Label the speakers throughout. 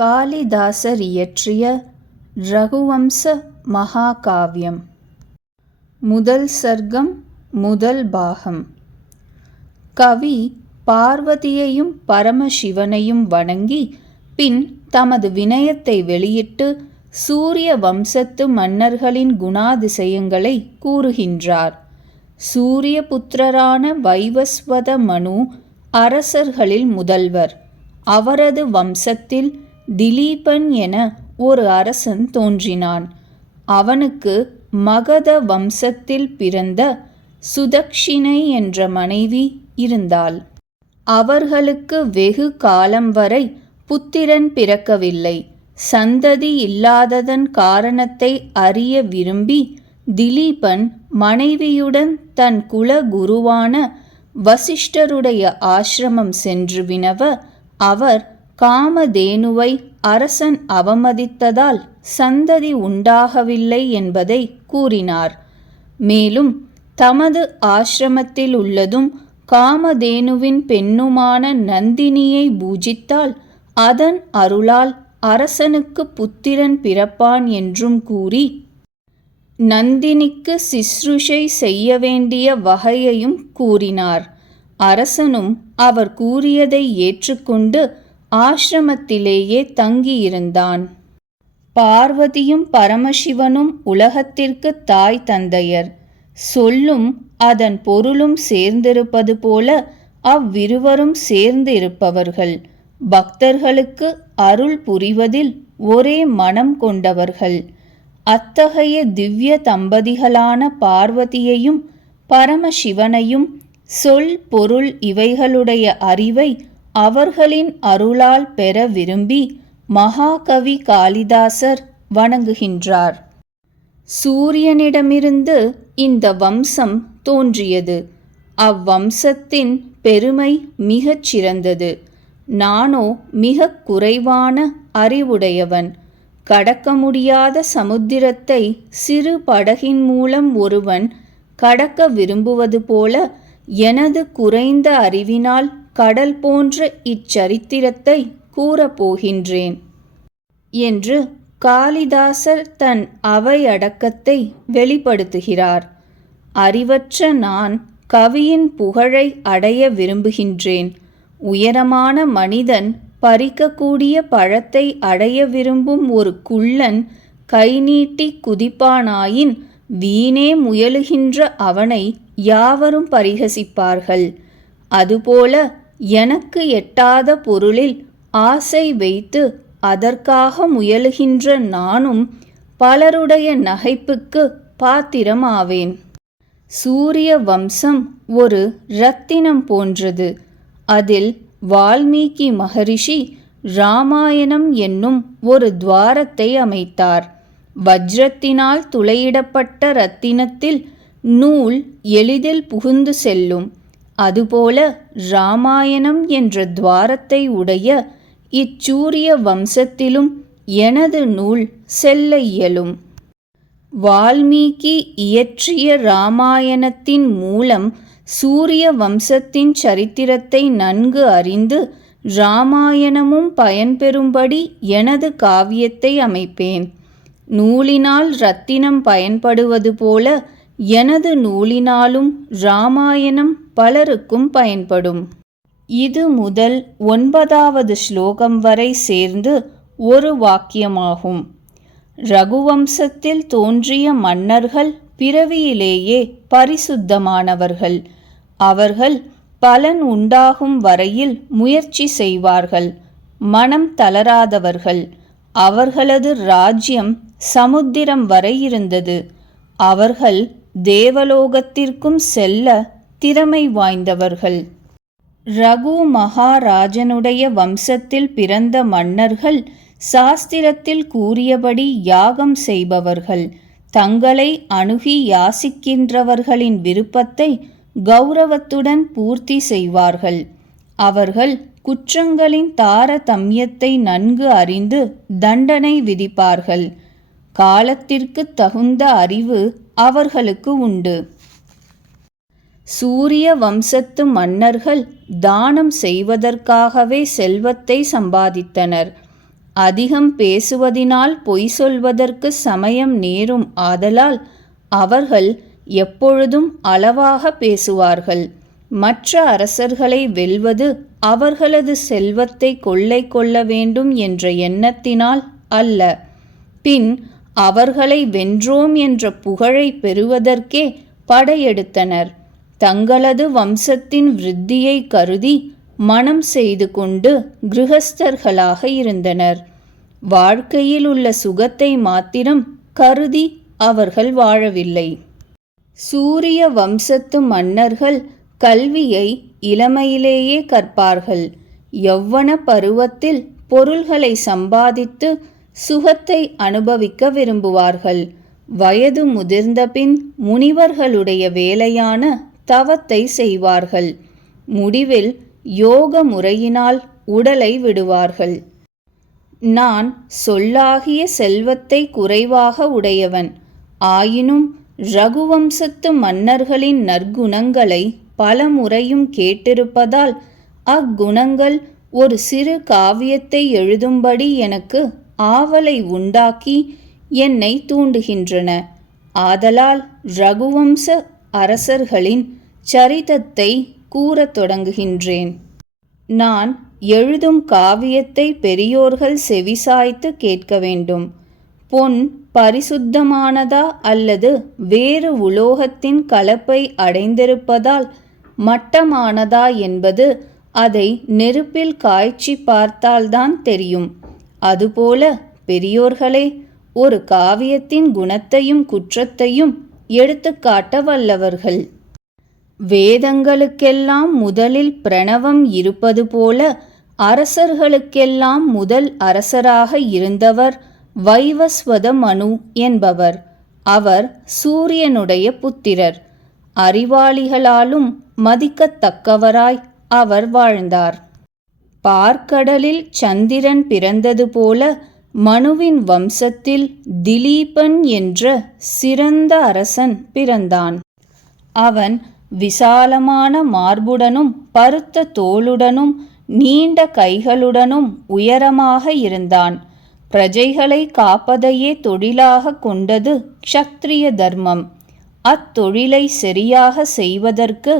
Speaker 1: காளிதாசர் இயற்றிய ரகுவம்ச மகாகாவியம். முதல் சர்க்கம் முதல் பாகம். கவி பார்வதியையும் பரமசிவனையும் வணங்கி பின் தமது வினயத்தை வெளியிட்டு சூரிய வம்சத்து மன்னர்களின் குணாதிசயங்களை கூறுகின்றார். சூரிய புத்திரரான வைவஸ்வத மனு அரசர்களில் முதல்வர். அவரது வம்சத்தில் திலீபன் என ஒரு அரசன் தோன்றினான். அவனுக்கு மகத வம்சத்தில் பிறந்த சுதக்ஷினை என்ற மனைவி இருந்தாள். அவர்களுக்கு வெகு காலம் வரை புத்திரன் பிறக்கவில்லை. சந்ததி இல்லாததன் காரணத்தை அறிய விரும்பி திலீபன் மனைவியுடன் தன் குல குருவான வசிஷ்டருடைய ஆசிரமம் சென்று வினவ அவர் காமதேனுவை அரசன் அவமதித்ததால் சந்ததி உண்டாகவில்லை என்பதை கூறினார். மேலும் தமது ஆசிரமத்தில் உள்ளதும் காமதேனுவின் பெண்ணுமான நந்தினியை பூஜித்தால் அதன் அருளால் அரசனுக்கு புத்திரன் பிறப்பான் என்றும் கூறி நந்தினிக்கு சிஸ்ருஷை செய்ய வேண்டிய வகையையும் கூறினார். அரசனும் அவர் கூறியதை ஏற்றுக்கொண்டு ஆசிரமத்திலேயே தங்கியிருந்தான். பார்வதியும் பரமசிவனும் உலகத்திற்கு தாய் தந்தையர். சொல்லும் அதன் பொருளும் சேர்ந்திருப்பது போல அவ்விருவரும் சேர்ந்து இருப்பவர்கள் பக்தர்களுக்கு அருள் புரிவதில் ஒரே மனம் கொண்டவர்கள். அத்தகைய திவ்ய தம்பதிகளான பார்வதியையும் பரமசிவனையும் சொல் பொருள் இவைகளுடைய அறிவை அவர்களின் அருளால் பெற விரும்பி மகாகவி காளிதாசர் வணங்குகின்றார். சூரியனிடமிருந்து இந்த வம்சம் தோன்றியது. அவ்வம்சத்தின் பெருமை மிகச் சிறந்தது. நானோ மிக குறைவான அறிவுடையவன். கடக்க முடியாத சமுத்திரத்தை சிறு படகின் மூலம் ஒருவன் கடக்க விரும்புவது போல எனது குறைந்த அறிவினால் கடல் போன்ற இச்சரித்திரத்தை கூறப்போகின்றேன். என்று காளிதாசர் தன் அவையடக்கத்தை வெளிப்படுத்துகிறார். அறிவற்ற நான் கவியின் புகழை அடைய விரும்புகின்றேன். உயரமான மனிதன் பறிக்கக்கூடிய பழத்தை அடைய விரும்பும் ஒரு குள்ளன் கை நீட்டி குதிப்பானாயின் வீணே முயலுகின்ற அவனை யாவரும் பரிகசிப்பார்கள். அதுபோல எனக்கு எட்டாத பொருளில் ஆசை வைத்து அதற்காக முயலுகின்ற நானும் பலருடைய நகைப்புக்கு பாத்திரமாவேன். சூரிய வம்சம் ஒரு இரத்தினம் போன்றது. அதில் வால்மீகி மகரிஷி ராமாயணம் என்னும் ஒரு துவாரத்தை அமைத்தார். வஜ்ரத்தினால் துளையிடப்பட்ட இரத்தினத்தில் நூல் எளிதில் புகுந்து செல்லும். அதுபோல ராமாயணம் என்ற துவாரத்தை உடைய இச்சூரிய வம்சத்திலும் எனது நூல் செல்ல இயலும். வால்மீகி இயற்றிய ராமாயணத்தின் மூலம் சூரிய வம்சத்தின் சரித்திரத்தை நன்கு அறிந்து ராமாயணமும் பயன்பெறும்படி எனது காவியத்தை அமைப்பேன். நூலினால் ரத்தினம் பயன்படுவது போல எனது நூலினாலும் இராமாயணம் பலருக்கும் பயன்படும். இது முதல் ஒன்பதாவது ஸ்லோகம் வரை சேர்ந்து ஒரு வாக்கியமாகும். ரகுவம்சத்தில் தோன்றிய மன்னர்கள் பிறவியிலேயே பரிசுத்தமானவர்கள். அவர்கள் பலன் உண்டாகும் வரையில் முயற்சி செய்வார்கள். மனம் தளராதவர்கள். அவர்களது ராஜ்யம் சமுத்திரம் வரை இருந்தது. அவர்கள் தேவலோகத்திற்கும் செல்ல திறமை வாய்ந்தவர்கள். ரகு மகாராஜனுடைய வம்சத்தில் பிறந்த மன்னர்கள் சாஸ்திரத்தில் கூறியபடி யாகம் செய்பவர்கள். தங்களை அணுகி யாசிக்கின்றவர்களின் விருப்பத்தை கௌரவத்துடன் பூர்த்தி செய்வார்கள். அவர்கள் குற்றங்களின் தாரதமியத்தை நன்கு அறிந்து தண்டனை விதிப்பார்கள். காலத்திற்கு தகுந்த அறிவு அவர்களுக்கு உண்டு. சூரிய வம்சத்து மன்னர்கள் தானம் செய்வதற்காகவே செல்வத்தை சம்பாதித்தனர். அதிகம் பேசுவதினால் பொய் சொல்வதற்கு சமயம் நேரும் ஆதலால் அவர்கள் எப்பொழுதும் அளவாக பேசுவார்கள். மற்ற அரசர்களை வெல்வது அவர்களது செல்வத்தை கொள்ளை கொள்ள வேண்டும் என்ற எண்ணத்தினால் அல்ல. பின் அவர்களை வென்றோம் என்ற புகழை பெறுவதற்கே படையெடுத்தனர். தங்களது வம்சத்தின் விருத்தியை கருதி மனம் செய்து கொண்டு கிரகஸ்தர்களாக இருந்தனர். வாழ்க்கையில் உள்ள சுகத்தை மாத்திரம் கருதி அவர்கள் வாழவில்லை. சூரிய வம்சத்து மன்னர்கள் கல்வியை இளமையிலேயே கற்பார்கள். யௌவன பருவத்தில் பொருள்களை சம்பாதித்து சுகத்தை அனுபவிக்க விரும்புவார்கள். வயது முதிர்ந்தபின் முனிவர்களுடைய வேலையான தவத்தை செய்வார்கள். முடிவில் யோக முறையினால் உடலை விடுவார்கள். நான் சொல்லாகிய செல்வத்தை குறைவாக உடையவன். ஆயினும் ரகுவம்சத்து மன்னர்களின் நற்குணங்களை பல முறையும் கேட்டிருப்பதால் அக்குணங்கள் ஒரு சிறு காவியத்தை எழுதும்படி எனக்கு ஆவலை உண்டாக்கி என்னை தூண்டுகின்றன. ஆதலால் ரகுவம்ச அரசர்களின் சரிதத்தை கூறத் தொடங்குகின்றேன். நான் எழுதும் காவியத்தை பெரியோர்கள் செவிசாய்த்து கேட்க வேண்டும். பொன் பரிசுத்தமானதா அல்லது வேறு உலோகத்தின் கலப்பை அடைந்திருப்பதால் மட்டமானதா என்பது அதை நெருப்பில் காய்ச்சி பார்த்தால்தான் தெரியும். அதுபோல பெரியோர்களே ஒரு காவியத்தின் குணத்தையும் குற்றத்தையும் எடுத்துக்காட்ட வல்லவர்கள். வேதங்களுக்கெல்லாம் முதலில் பிரணவம் இருப்பது போல அரசர்களுக்கெல்லாம் முதல் அரசராக இருந்தவர் வைவஸ்வத மனு என்பவர். அவர் சூரியனுடைய புத்திரர். அறிவாளிகளாலும் மதிக்கத்தக்கவராய் அவர் வாழ்ந்தார். பார்க்கடலில் சந்திரன் பிறந்தது போல மனுவின் வம்சத்தில் திலீபன் என்ற சிறந்த அரசன் பிறந்தான். அவன் விசாலமான மார்புடனும் பருத்த தோளுடனும் நீண்ட கைகளுடனும் உயரமாக இருந்தான். பிரஜைகளை காப்பதையே தொழிலாக கொண்டது க்ஷத்ரிய தர்மம். அத்தொழிலை சரியாக செய்வதற்கு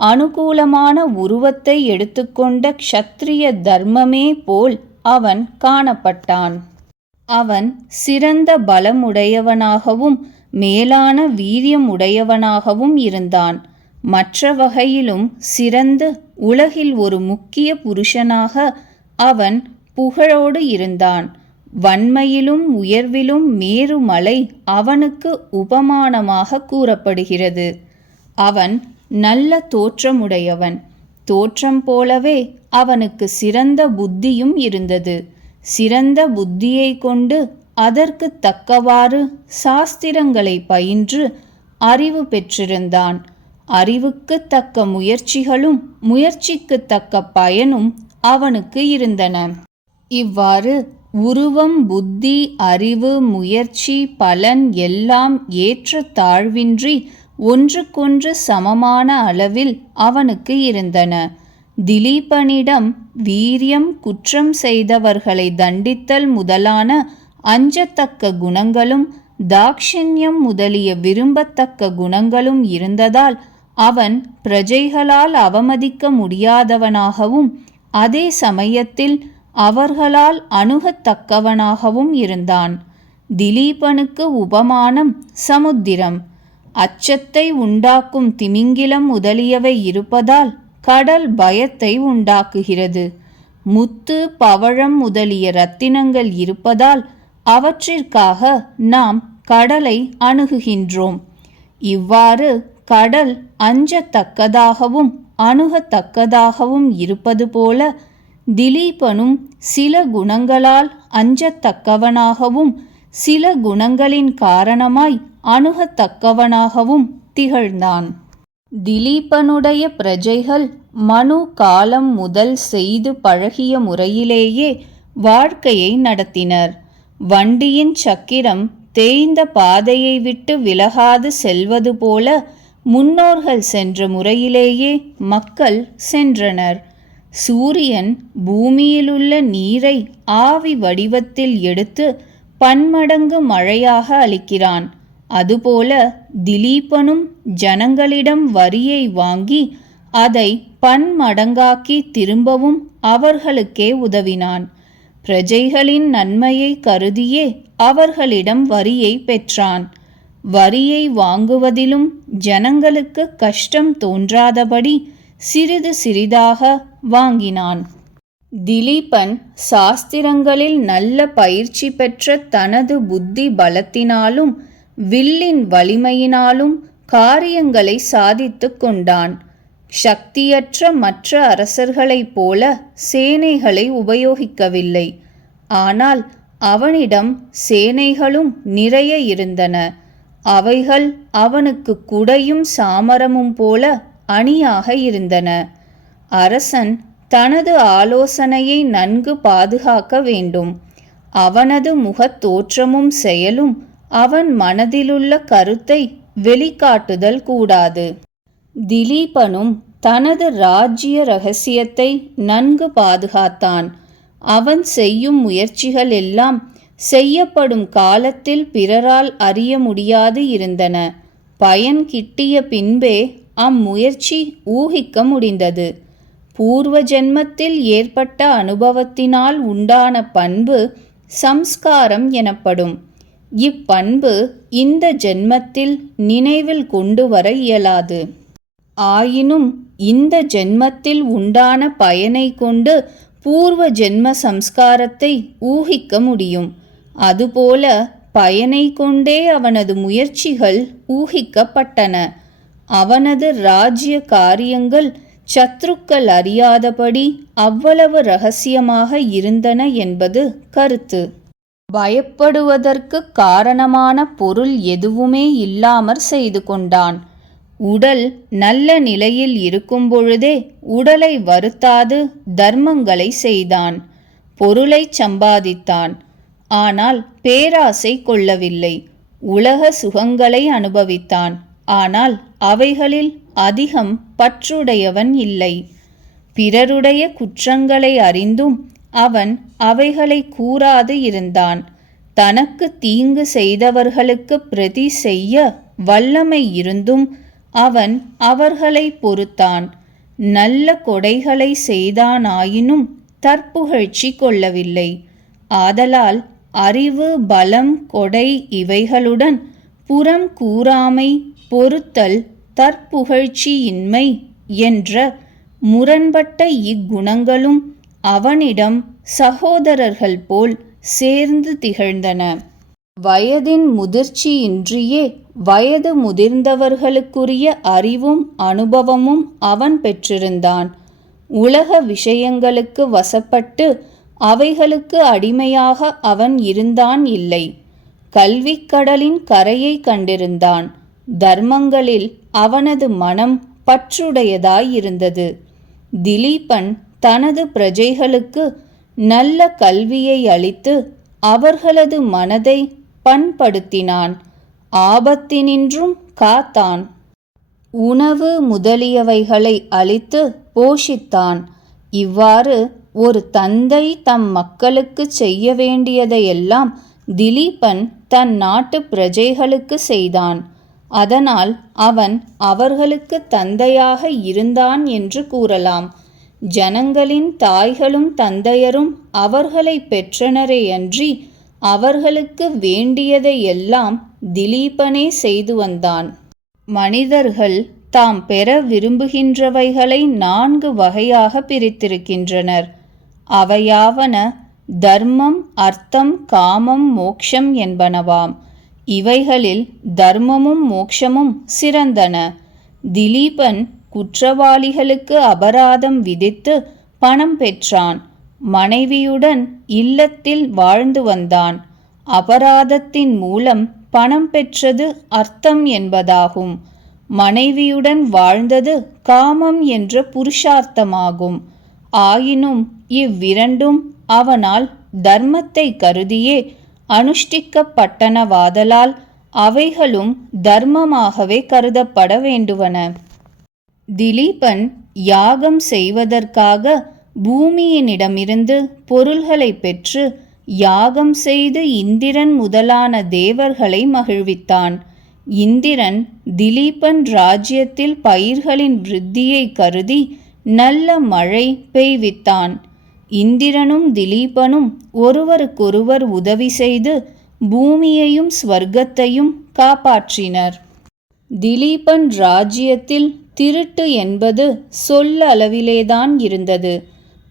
Speaker 1: அனுகூலமான உருவத்தை எடுத்துக்கொண்ட க்ஷத்ரிய தர்மமே போல் அவன் காணப்பட்டான். அவன் சிறந்த பலமுடையவனாகவும் மேலான வீரியமுடையவனாகவும் இருந்தான். மற்ற வகையிலும் சிறந்து உலகில் ஒரு முக்கிய புருஷனாக அவன் புகழோடு இருந்தான். வன்மையிலும் உயர்விலும் மேருமலை அவனுக்கு உபமானமாக கூறப்படுகிறது. அவன் நல்ல தோற்றமுடையவன். தோற்றம் போலவே அவனுக்கு சிறந்த புத்தியும் இருந்தது. சிறந்த புத்தியை கொண்டு அதற்கு தக்கவாறு சாஸ்திரங்களை பயின்று அறிவு பெற்றிருந்தான். அறிவுக்கு தக்க முயற்சிகளும் முயற்சிக்கு தக்க பயனும் அவனுக்கு இருந்தன. இவ்வாறு உருவம் புத்தி அறிவு முயற்சி பலன் எல்லாம் ஏற்ற தாழ்வின்றி ஒன்றுக்கொன்று சமமான அளவில் அவனுக்கு இருந்தன. திலீபனிடம் வீரியம் குற்றம் செய்தவர்களை தண்டித்தல் முதலான அஞ்சத்தக்க குணங்களும் தாக்ஷிண்யம் முதலிய விரும்பத்தக்க குணங்களும் இருந்ததால் அவன் பிரஜைகளால் அவமதிக்க முடியாதவனாகவும் அதே சமயத்தில் அவர்களால் அணுகத்தக்கவனாகவும் இருந்தான். திலீபனுக்கு உபமானம் சமுத்திரம். அச்சத்தை உண்டாக்கும் திமிங்கிலம் முதலியவை இருப்பதால் கடல் பயத்தை உண்டாக்குகிறது. முத்து பவழம் முதலிய ரத்தினங்கள் இருப்பதால் அவற்றிற்காக நாம் கடலை அணுகுகின்றோம். இவ்வாறு கடல் அஞ்சத்தக்கதாகவும் அணுகத்தக்கதாகவும் இருப்பது போல திலீபனும் சில குணங்களால் அஞ்சத்தக்கவனாகவும் சில குணங்களின் காரணமாய் அணுகத்தக்கவனாகவும் திகழ்ந்தான். திலீபனுடைய பிரஜைகள் மனு காலம் முதல் செய்து பழகிய முறையிலேயே வாழ்க்கையை நடத்தினர். வண்டியின் சக்கிரம் தேய்ந்த பாதையை விட்டு விலகாது செல்வது போல முன்னோர்கள் சென்ற முறையிலேயே மக்கள் சென்றனர். சூரியன் பூமியிலுள்ள நீரை ஆவி வடிவத்தில் எடுத்து பன்மடங்கு மழையாக அளிக்கிறான். அதுபோல திலீபனும் ஜனங்களிடம் வரியை வாங்கி அதை பன்மடங்காக்கி திரும்பவும் அவர்களுக்கே உதவினான். பிரஜைகளின் நன்மையை கருதியே அவர்களிடம் வரியை பெற்றான். வரியை வாங்குவதிலும் ஜனங்களுக்கு கஷ்டம் தோன்றாதபடி சிறிது சிறிதாக வாங்கினான். திலீபன் சாஸ்திரங்களில் நல்ல பயிற்சி பெற்ற தனது புத்தி பலத்தினாலும் வில்லின் வலிமையினாலும் காரியங்களை சாதித்து கொண்டான். சக்தியற்ற மற்ற அரசர்களைப் போல சேனைகளை உபயோகிக்கவில்லை. ஆனால் அவனிடம் சேனைகளும் நிறைய இருந்தன. அவைகள் அவனுக்கு குடையும் சாமரமும் போல அணியாக இருந்தன. அரசன் தனது ஆலோசனையை நன்கு பாதுகாக்க வேண்டும். அவனது முகத் தோற்றமும் செயலும் அவன் மனதிலுள்ள கருத்தை வெளிக்காட்டுதல் கூடாது. திலீபனும் தனது ராஜ்ய ரகசியத்தை நன்கு பாதுகாத்தான். அவன் செய்யும் முயற்சிகள் எல்லாம் செய்யப்படும் காலத்தில் பிறரால் அறிய முடியாது இருந்தன. பயன் கிட்டிய பின்பே அம்முயற்சி ஊகிக்க முடிந்தது. பூர்வ ஜென்மத்தில் ஏற்பட்ட அனுபவத்தினால் உண்டான பண்பு சம்ஸ்காரம் எனப்படும். இப்பண்பு இந்த ஜென்மத்தில் நினைவில் கொண்டு வர இயலாது. ஆயினும் இந்த ஜென்மத்தில் உண்டான பயனை கொண்டு பூர்வ ஜென்ம சம்ஸ்காரத்தை ஊகிக்க முடியும். அதுபோல பயனை கொண்டே அவனது முயற்சிகள் ஊகிக்கப்பட்டன. அவனது ராஜ்ய காரியங்கள் சத்ருக்கள் அறியாதபடி அவ்வளவு ரகசியமாக இருந்தன என்பது கருத்து. பயப்படுவதற்கு காரணமான பொருள் எதுவுமே இல்லாமற் செய்து கொண்டான். உடல் நல்ல நிலையில் இருக்கும் பொழுதே உடலை வருத்தாது தர்மங்களை செய்தான். பொருளை சம்பாதித்தான். ஆனால் பேராசை கொள்ளவில்லை. உலக சுகங்களை அனுபவித்தான். ஆனால் அவைகளில் அதிகம் பற்றுடையவன் இல்லை. பிறருடைய குற்றங்களை அறிந்தும் அவன் அவைகளை கூறாது இருந்தான். தனக்கு தீங்கு செய்தவர்களுக்கு பிரதி செய்ய வல்லமை இருந்தும் அவன் அவர்களை பொறுத்தான். நல்ல கொடைகளை செய்தானாயினும் தற்புகழ்ச்சி கொள்ளவில்லை. ஆதலால் அறிவு பலம் கொடை இவைகளுடன் புறம் கூறாமை பொறுத்தல் தற்புகழ்ச்சியின்மை என்ற முரண்பட்ட இக்குணங்களும் அவனிடம் சகோதரர்கள் போல் சேர்ந்து திகழ்ந்தன. வயதின் முதிர்ச்சியின்றியே வயது முதிர்ந்தவர்களுக்குரிய அறிவும் அனுபவமும் அவன் பெற்றிருந்தான். உலக விஷயங்களுக்கு வசப்பட்டு அவைகளுக்கு அடிமையாக அவன் இருந்தான் இல்லை. கல்விக்கடலின் கரையை கண்டிருந்தான். தர்மங்களில் அவனது மனம் பற்றுடையதாயிருந்தது. திலீபன் தனது பிரஜைகளுக்கு நல்ல கல்வியை அளித்து அவர்களது மனதை பண்படுத்தினான். ஆபத்தினின்றும் காத்தான். உணவு முதலியவைகளை அளித்து போஷித்தான். இவ்வாறு ஒரு தந்தை தம் மக்களுக்கு செய்ய வேண்டியதையெல்லாம் திலீபன் தன் நாட்டு பிரஜைகளுக்கு செய்தான். அதனால் அவன் அவர்களுக்கு தந்தையாக இருந்தான் என்று கூறலாம். ஜனங்களின் தாய்களும் தந்தையரும் அவர்களை பெற்றனரேயன்றி அவர்களுக்கு வேண்டியதை எல்லாம் திலீபனே செய்து வந்தான். மனிதர்கள் தாம் பெற விரும்புகின்றவைகளை நான்கு வகையாக பிரித்திருக்கின்றனர். அவையாவன தர்மம் அர்த்தம் காமம் மோக்ஷம் என்பனவாம். இவைகளில் தர்மமும் மோக்ஷமும் சிறந்தன. திலீபன் குற்றவாளிகளுக்கு அபராதம் விதித்து பணம் பெற்றான். மனைவியுடன் இல்லத்தில் வாழ்ந்து வந்தான். அபராதத்தின் மூலம் பணம் பெற்றது அர்த்தம் என்பதாகும். மனைவியுடன் வாழ்ந்தது காமம் என்ற புருஷார்த்தமாகும். ஆயினும் இவ்விரண்டும் அவனால் தர்மத்தை கருதியே அனுஷ்டிக்கப்பட்டனவாதலால் அவைகளும் தர்மமாகவே கருதப்பட வேண்டுவன. திலீபன் யாகம் செய்வதற்காக பூமியினிடமிருந்து பொருள்களை பெற்று யாகம் செய்து இந்திரன் முதலான தேவர்களை மகிழ்வித்தான். இந்திரன் திலீபன் ராஜ்யத்தில் பயிர்களின் விருத்தியை கருதி நல்ல மழை பெய்வித்தான். இந்திரனும் திலீபனும் ஒருவருக்கொருவர் உதவி செய்து பூமியையும் ஸ்வர்க்கத்தையும் காப்பாற்றினர். திலீபன் ராஜ்யத்தில் திருட்டு என்பது சொல்ல அளவிலேதான் இருந்தது.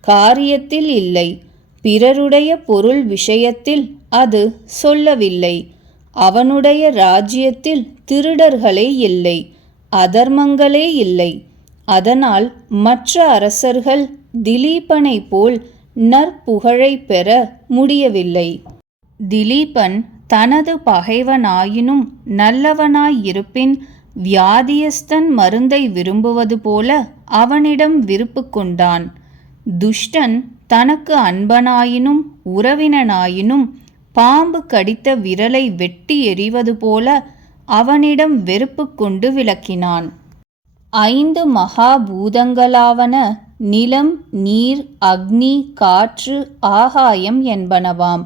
Speaker 1: காரியத்தில் இல்லை. பிறருடைய பொருள் விஷயத்தில் அது சொல்லவில்லை. அவனுடைய ராஜ்யத்தில் திருடர்களே இல்லை. அதர்மங்களே இல்லை. அதனால் மற்ற அரசர்கள் திலீபனை போல் நற்புகழை பெற முடியவில்லை. திலீபன் தனது பகைவனாயினும் நல்லவனாயிருப்பின் வியாதியஸ்தன் மருந்தை விரும்புவது போல அவனிடம் விருப்பு கொண்டான். துஷ்டன் தனக்கு அன்பனாயினும் உறவினனாயினும் பாம்பு கடித்த விரலை வெட்டி எறிவது போல அவனிடம் வெறுப்பு கொண்டு விளக்கினான். ஐந்து மகாபூதங்களாவன நிலம் நீர் அக்னி காற்று ஆகாயம் என்பனவாம்.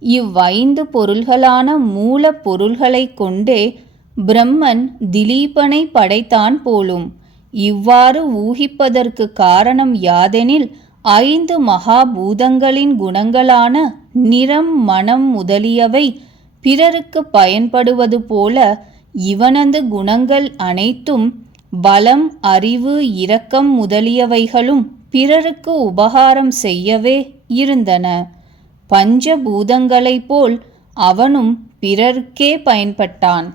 Speaker 1: இவ்வைந்து பொருள்களான மூலப் பொருள்களைக் கொண்டே பிரம்மன் திலீபனை படைத்தான் போலும். இவ்வாறு ஊகிப்பதற்கு காரணம் யாதெனில் ஐந்து மகாபூதங்களின் குணங்களான நிறம் மனம் முதலியவை பிறருக்கு பயன்படுவது போல இவனது குணங்கள் அனைத்தும் பலம் அறிவு இரக்கம் முதலியவைகளும் பிறருக்கு உபகாரம் செய்யவே இருந்தன. பஞ்சபூதங்களைப் போல் அவனும் பிறர்க்கே பயன்பட்டான்.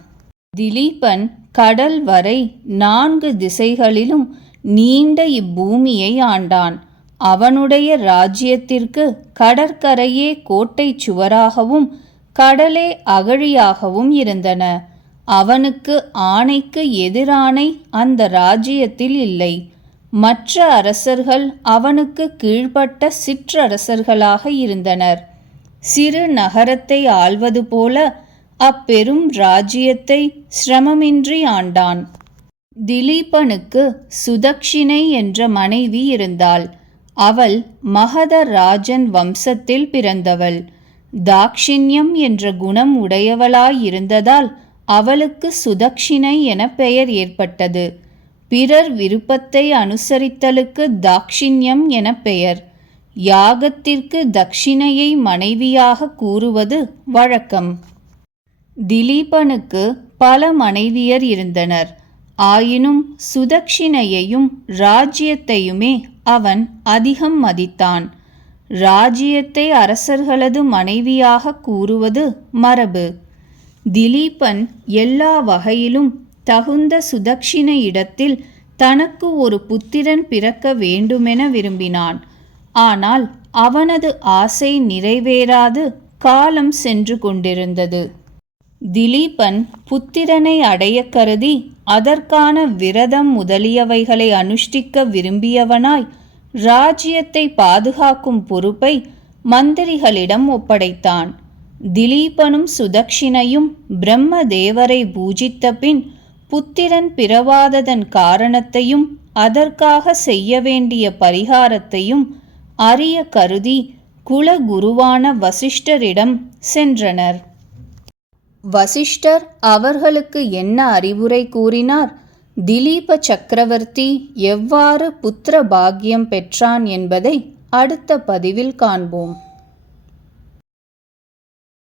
Speaker 1: திலீபன் கடல் வரை நான்கு திசைகளிலும் நீண்ட இப்பூமியை ஆண்டான். அவனுடைய ராஜ்யத்திற்கு கடற்கரையே கோட்டைச் சுவராகவும் கடலே அகழியாகவும் இருந்தன. அவனுக்கு ஆணைக்கு எதிரானை அந்த ராஜ்யத்தில் இல்லை. மற்ற அரசர்கள் அவனுக்கு கீழ்ப்பட்ட சிற்றரசர்களாக இருந்தனர். சிறு நகரத்தை ஆள்வது போல அப்பெரும் ராஜ்யத்தை சிரமமின்றி ஆண்டான். திலீபனுக்கு சுதக்ஷினை என்ற மனைவி இருந்தாள். அவள் மகத ராஜன் வம்சத்தில் பிறந்தவள். தாக்ஷிண்யம் என்ற குணம் உடையவளாயிருந்ததால் அவளுக்கு சுதக்ஷிணை என பெயர் ஏற்பட்டது. பிறர் விருப்பத்தை அனுசரித்தலுக்கு தாக்ஷிண்யம் என பெயர். யாகத்திற்கு தக்ஷிணையை மனைவியாக கூறுவது வழக்கம். திலீபனுக்கு பல மனைவியர் இருந்தனர். ஆயினும் சுதக்ஷிணையையும் ராஜ்யத்தையுமே அவன் அதிகம் மதித்தான். ராஜ்யத்தை அரசர்களது மனைவியாக கூறுவது மரபு. திலீபன் எல்லா வகையிலும் தகுந்த சுதக்ஷிண இடத்தில் தனக்கு ஒரு புத்திரன் பிறக்க வேண்டுமென விரும்பினான். ஆனால் அவனது ஆசை நிறைவேறாது காலம் சென்று கொண்டிருந்தது. திலீபன் புத்திரனை அடைய கருதி அதற்கான விரதம் முதலியவைகளை அனுஷ்டிக்க விரும்பியவனாய் ராஜ்யத்தை பாதுகாக்கும் பொறுப்பை மந்திரிகளிடம் ஒப்படைத்தான். திலீபனும் சுதக்ஷினையும் பிரம்ம தேவரை பூஜித்த பின் புத்திரன் பிறவாததன் காரணத்தையும் அதற்காக செய்ய வேண்டிய பரிகாரத்தையும் அறிய கருதி குலகுருவான வசிஷ்டரிடம் சென்றனர். வசிஷ்டர் அவர்களுக்கு என்ன அறிவுரை கூறினார்? திலீப சக்கரவர்த்தி எவ்வாறு புத்திர பாக்கியம் பெற்றான் என்பதை அடுத்த பதிவில் காண்போம்.